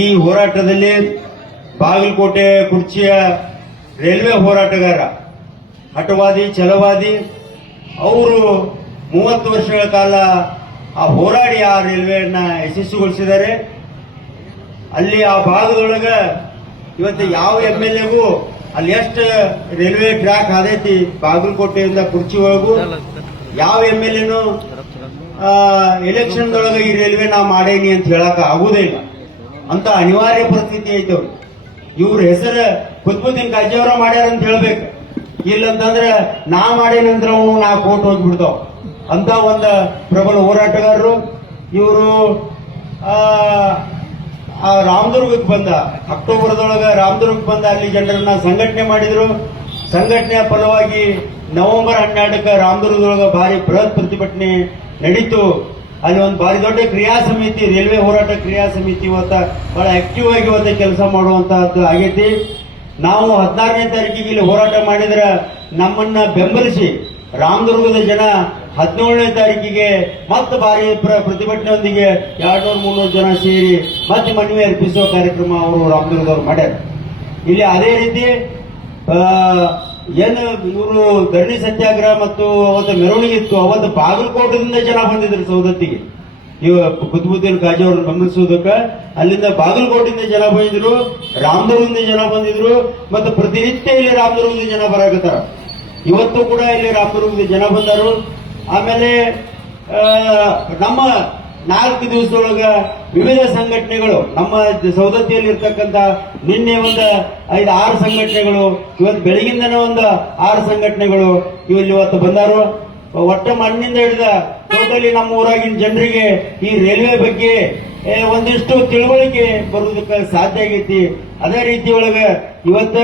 ಈ ಹೋರಾಟದಲ್ಲಿ ಬಾಗಲಕೋಟೆ ಕುರ್ಚಿಯ ರೈಲ್ವೆ ಹೋರಾಟಗಾರ ಹಠವಾದಿ ಛಲವಾದಿ, ಅವರು ಮೂವತ್ತು ವರ್ಷಗಳ ಕಾಲ ಆ ಹೋರಾಡಿ ಆ ರೈಲ್ವೆಯನ್ನ ಯಶಸ್ವಿಗೊಳಿಸಿದ್ದಾರೆ. ಅಲ್ಲಿ ಆ ಭಾಗದೊಳಗ ಇವತ್ತು ಯಾವ ಎಂ ಎಲ್ ಎಗೂ ಅಲ್ಲಿ ಎಷ್ಟು ರೈಲ್ವೆ ಟ್ರ್ಯಾಕ್ ಆದೈತಿ ಬಾಗಲಕೋಟೆಯಿಂದ ಕುರ್ಚಿವರೆಗೂ ಯಾವ ಎಂ ಎಲ್ ಎನು ಎಲೆಕ್ಷನ್ದೊಳಗೆ ಈ ರೈಲ್ವೆ ನಾ ಮಾಡೇನಿ ಅಂತ ಹೇಳಕ್ ಆಗುದೇ ಇಲ್ಲ. ಅಂತ ಅನಿವಾರ್ಯ ಪರಿಸ್ಥಿತಿ ಐತೆ. ಇವ್ರ ಹೆಸರು ಕುತ್ಬುದ್ದೀನ್ ಕಾಜಿಯವರ ಮಾಡ್ಯಾರ ಅಂತ ಹೇಳ್ಬೇಕು. ಇಲ್ಲಂತಂದ್ರೆ ನಾ ಮಾಡೇನಂದ್ರ ಅವನು ನಾ ಕೋರ್ಟ್ ಹೋಗ್ಬಿಡ್ತಾವ. ಅಂತ ಒಂದ ಪ್ರಬಲ ಹೋರಾಟಗಾರರು, ಇವರು, ಆ ರಾಮದುರ್ಗಕ್ಕೆ ಬಂದ. ಅಕ್ಟೋಬರ್ದೊಳಗ ರಾಮದುರ್ಗಕ್ಕೆ ಬಂದ ಅಲ್ಲಿ ಜನರನ್ನ ಸಂಘಟನೆ ಮಾಡಿದ್ರು. ಸಂಘಟನೆಯ ಫಲವಾಗಿ ನವೆಂಬರ್ ಹನ್ನೆರಡಕ್ಕೆ ರಾಮದುರ್ಗದೊಳಗ ಭಾರಿ ಬೃಹತ್ ಪ್ರತಿಭಟನೆ ನಡೀತು. ಅಲ್ಲಿ ಒಂದು ಭಾರಿ ದೊಡ್ಡ ಕ್ರಿಯಾ ಸಮಿತಿ, ರೈಲ್ವೆ ಹೋರಾಟ ಕ್ರಿಯಾ ಸಮಿತಿ ಇವತ್ತ ಬಹಳ ಆಕ್ಟಿವ್ ಆಗಿ ಇವತ್ತ ಕೆಲಸ ಮಾಡುವಂತಹದ್ದು ಆಗೈತಿ. ನಾವು ಹದಿನಾರನೇ ತಾರೀಕಿಗೆ ಇಲ್ಲಿ ಹೋರಾಟ ಮಾಡಿದ್ರೆ ನಮ್ಮನ್ನ ಬೆಂಬಲಿಸಿ ರಾಮದುರ್ಗದ ಜನ ಹದಿನೇಳನೇ ತಾರೀಕಿಗೆ ಮತ್ತೆ ಭಾರಿ ಪ್ರತಿಭಟನೆಯೊಂದಿಗೆ ಎರಡು ನೂರು ಮುನ್ನೂರು ಜನ ಸೇರಿ ಮತ್ತೆ ಮನವಿ ಅರ್ಪಿಸುವ ಕಾರ್ಯಕ್ರಮ ಅವರು ರಾಮದುರ್ಗದವ್ರು ಮಾಡ್ಯಾರ. ಇಲ್ಲಿ ಅದೇ ರೀತಿ ಏನು ಇವರು ಧರಣಿ ಸತ್ಯಾಗ್ರಹ ಮತ್ತು ಅವತ್ತು ಮೆರವಣಿಗೆ ಇತ್ತು, ಅವತ್ತು ಬಾಗಲಕೋಟದಿಂದ ಜನ ಬಂದಿದ್ರು ಸೌದತ್ತಿಗೆ ಇವ ಕುತುಬುದ್ದೀನ್ ಕಾಜಿ ಅವ್ರನ್ನ ಗಮನಿಸುವುದಕ್ಕೆ ಅಲ್ಲಿಂದ ಬಾಗಲಕೋಟಿಂದ ಜನ ಬಂದಿದ್ರು, ರಾಮದುರ್ಗದಿಂದ ಜನ ಬಂದಿದ್ರು, ಮತ್ತು ಪ್ರತಿನಿತ್ಯ ಇಲ್ಲಿ ರಾಮದುರ್ಗದಿಂದ ಜನ ಬರಾಕತ್ತಾರ. ಇವತ್ತು ಕೂಡ ಇಲ್ಲಿ ರಾಮದುರ್ಗದಿಂದ ಜನ ಬಂದರು. ಆಮೇಲೆ ನಮ್ಮ ನಾಲ್ಕು ದಿವಸದೊಳಗ ವಿವಿಧ ಸಂಘಟನೆಗಳು, ನಮ್ಮ ಸೌದತ್ತಿಯಲ್ಲಿ ಇರ್ತಕ್ಕಂತ ನಿನ್ನೆ ಒಂದು ಐದು ಆರು ಸಂಘಟನೆಗಳು, ಇವತ್ತು ಬೆಳಗಿಂದನೇ ಒಂದು ಆರು ಸಂಘಟನೆಗಳು ಇವಲ್ಲಿ ಇವತ್ತು ಬಂದಾರು. ಒಟ್ಟ ಮಣ್ಣಿಂದ ಹಿಡಿದ ಟೋಟಲಿ ನಮ್ಮ ಊರಾಗಿನ ಜನರಿಗೆ ಈ ರೈಲ್ವೆ ಬಗ್ಗೆ ಒಂದಿಷ್ಟು ತಿಳುವಳಿಕೆ ಬರುವುದಕ್ಕೆ ಸಾಧ್ಯ ಆಗೈತಿ. ಅದೇ ರೀತಿ ಒಳಗ ಇವತ್ತ